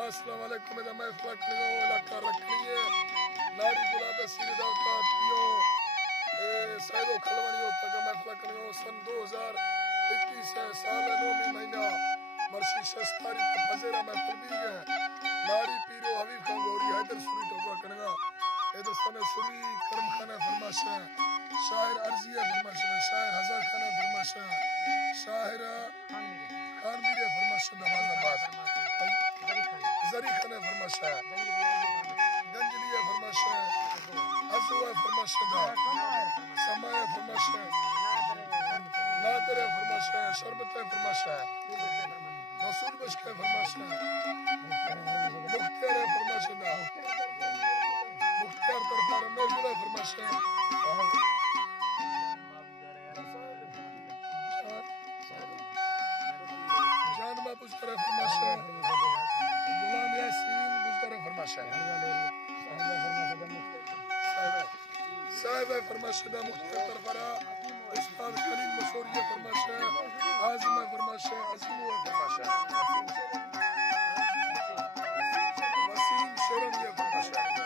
السلام علیکم دا میں فلک لگا علاقہ رکھنی ہے ناری گلاب سیرے دا تاتیو سیدو کھلوانیو تک میں فلک لگا سن 2021 سال 9 مہینہ مرشی شستاری کا فزیرہ میں فلبی ہے ناری پیرو حبیب خان گوری حیدر سوری ٹوکا کنگا ایدر سن سوری کرم خانہ فرماشا شاعر عرضیہ فرماشا شاعر ہزار خانہ فرماشا شاعر خان بیرے فرماشا نواز آباد زری خانہ فرماشا گنجلیہ فرماشا عزوہ فرماشا سمایہ فرماشا نادر فرماشا شربت فرماشا رسول بشکہ فرماشا مختار فرماشا مختار طرفار میرگلہ فرماشا جان با بزدر فرماشا غلام یاسین بزدر فرماشا صاحب فرماشا مختار طرفارا استاد خلیل مسوریہ فرماشا عظم فرماشا عظیم فرماشا وسیم شرمیہ فرماشا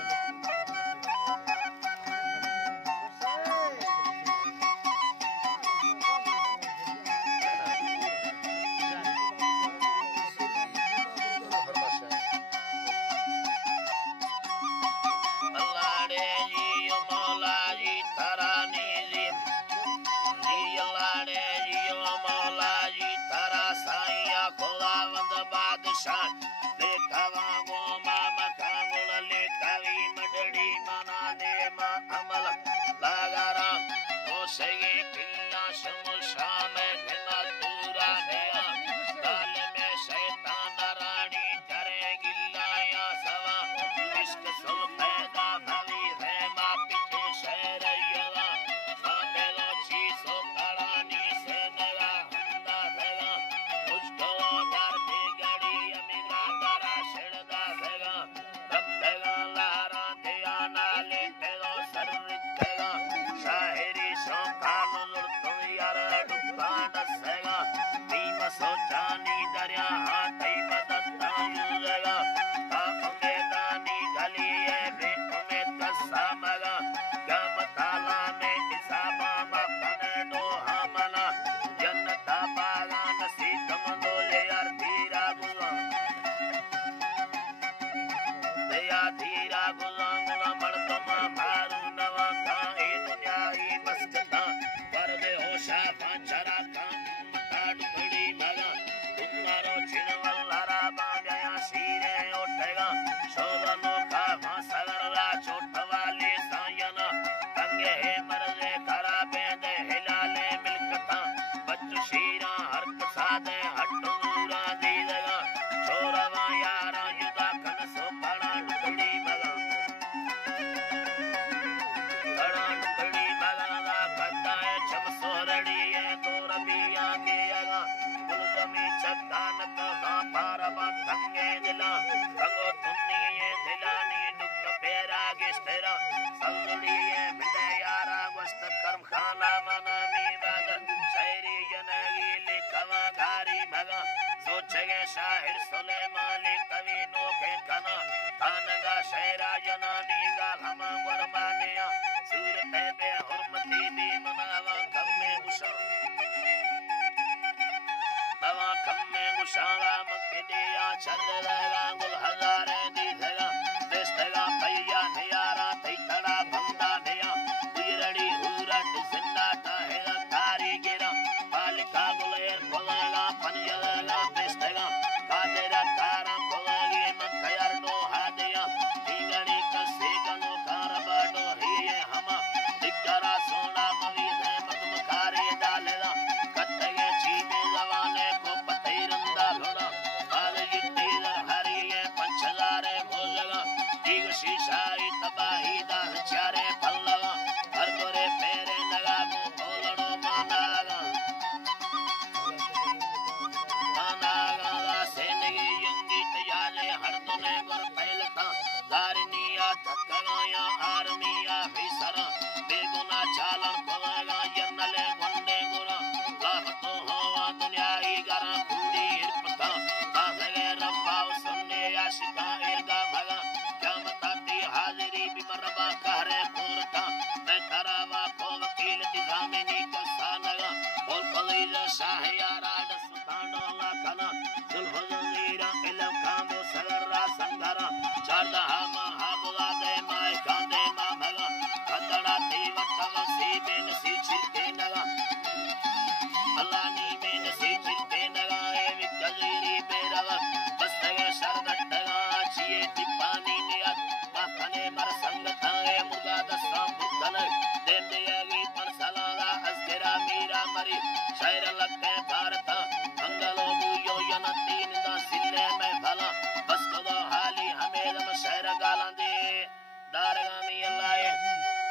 مری شہر لگتے بھارت منگلو بویو ینتی ندا سلے میں بھلا بس خدا حالی ہمیں دم شہر گالاں دے دارگامی اللہ